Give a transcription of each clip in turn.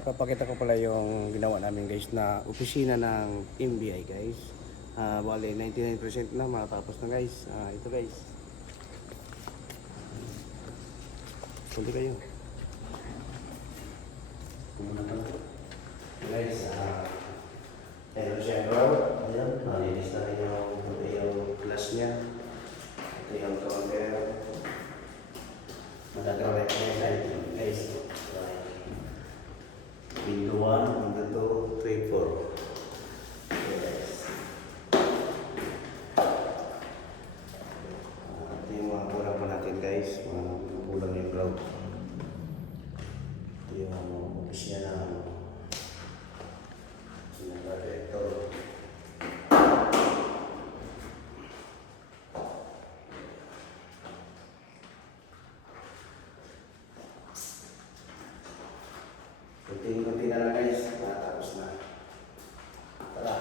Papakita ko pala yung ginawa namin guys na opisina ng MBI guys. Bale 99% na matapos na guys. Ito guys. Punti kayo. Kumuna ka na. Guys, meron siya row. Ayan, nalinis na rin yung glass niya. Ito yung counter. Madagrawet na yun guys. Window 1, window 2, 3, 4. Yes. Ito yung mga kulang pa natin guys. Mga kulang yung ground. Ito yung opisya na sinagaretor. Kunti-kunti na lang guys, tapos na. Tara,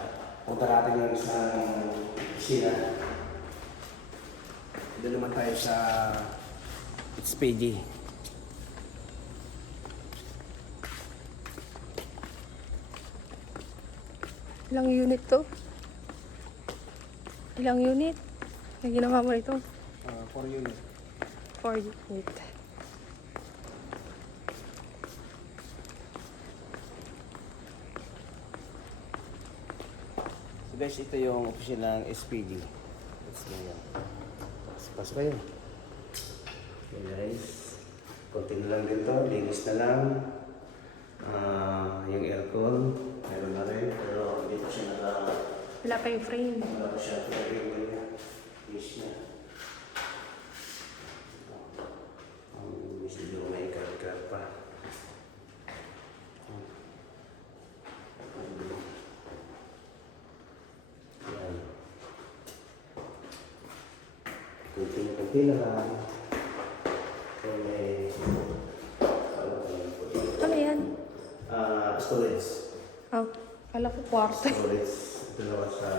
punta natin yung isang opisina. Doon naman tayo sa HPG. Ilang unit to? Ilang unit? Na ginawa mo ito? 4 unit. 4 unit. So guys, ito yung opisina ng SPG. Let's go yan. Pasok kayo. Okay guys. Konti na lang din to. Linis na lang. Yung aircon. Meron na rin. Pero hindi pa siya Wala pa yung frame. wala pa siya pinag-review niya. Fish na. Ang medyo may karkar pa. Yan. Kunti na lang. So may Ano yan? storage. Oh, kala ko kwarto. Storage. Ito naman sa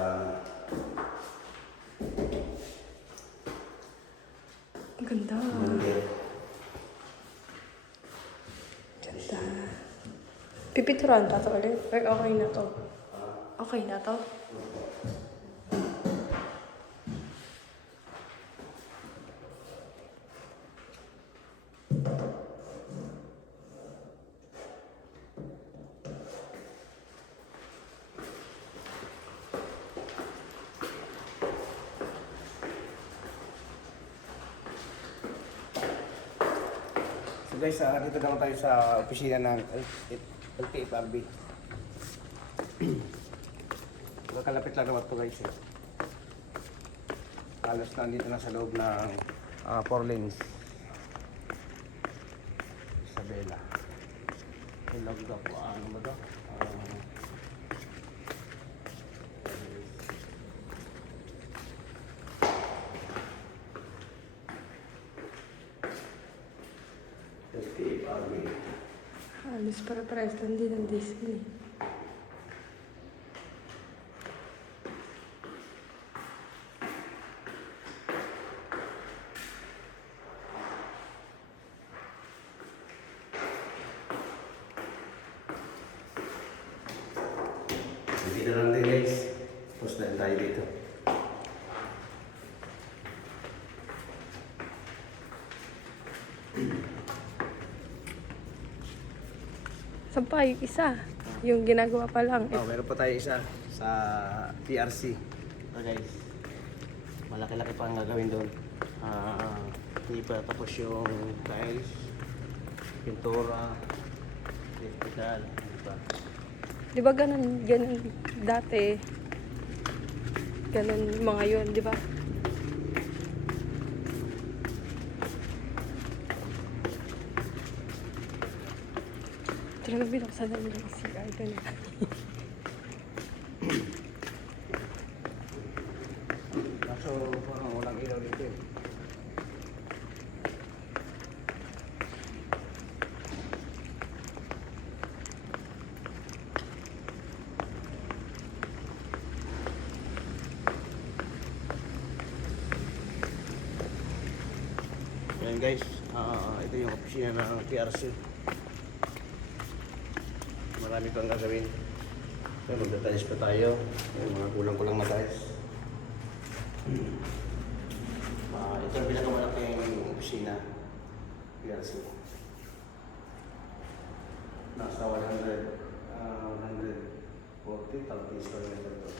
Ang ganda. Mandir. Ganda. Pipituran pa to ulit? Or okay na to? Okay na to? So guys, dito naman tayo sa opisina ng LTFRB. Kalapit lang naman ito guys. Halos nandito na sa loob ng 4 lanes. Isabela. Ilog daw po. Ano ba ito? LTFRB. Alis para pares lang din ang Disney. Hindi na lang din guys. Post na rin tayo dito. Saan pa yung isa? Yung ginagawa pa lang. Meron pa tayo isa sa TRC. Ito guys. Malaki-laki pa ang gagawin doon. Hindi pa tapos yung tiles, pintura, electrical, hindi pa. Di ba ganun dati? Ganun mga yun, di ba? Talaga binuksan na nila yung CR kanina. Kaso parang walang ilaw dito eh. Ayan guys, ito yung opisina ng TRC. marami pang gagawin. So, magdatiles pa tayo. Yung mga kulang-kulang na tiles. Ito ang pinakamalaking opisina. PRC. Nasa 140 square meter to.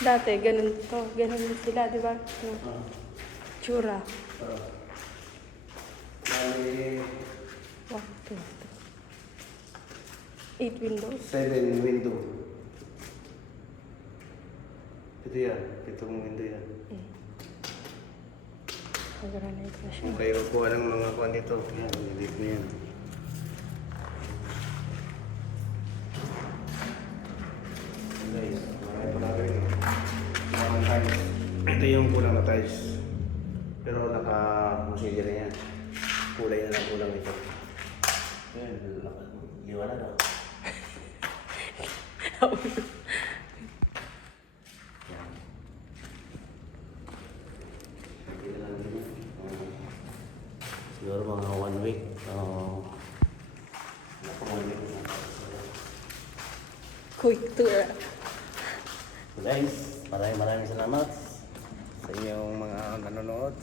Dati, ganun to. Ganun din sila, di ba? Yung tsura. Bali, 1, 2, 8 windows. 7 window. Ito yan. 7 window yan. Pag-granite na siya. Kung kayo kuha ng mga kuha dito, yan, dito na yan. Guys, marami pa natin. Mga tiles. Ito yung kulang na tiles. Pero naka-musilya na yan. Kulay na lang kulang ito. Yan, liwanag ako. Yan. Hindi na lang din yan. Siguro mga 1 week. Naku, 1 week na. Quick tour. So guys, maraming salamat sa inyong mga nanonood.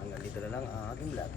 Hanggang dito na lang ang aking vlog.